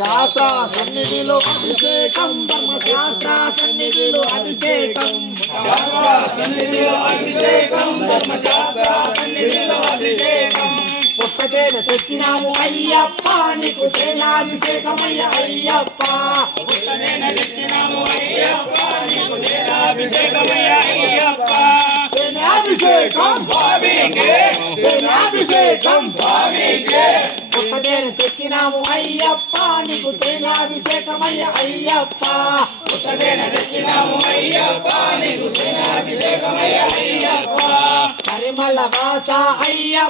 శాస్త్ర సన్నిధిలో అభిషేకం ధర్మశాస్త్ర సన్నిధిలో అభిషేకం ధర్మశాస్త్ర సన్నిధిలో అభిషేకం పుట్టతేన తెచ్చినాము అయ్యప్ప నీకు తేనాభిషేకమయ్య అయ్యప్ప పుట్టతేన తెచ్చినాము అయ్యప్ప నీకు తేనాభిషేకమయ్య అయ్యప్ప తేనాభిషేకం భావికే తేనాభిషేకం భావికే పుట్టతేన తెచ్చినాము అయ్యప్ప నీకు తేనాభిషేకమయ్య అయ్యప్ప పుట్టతేన తెచ్చినాము అయ్యప్ప నీకు తేనాభిషేకమయ్య అయ్యప్ప పరిమళ వాస అయ్యప్ప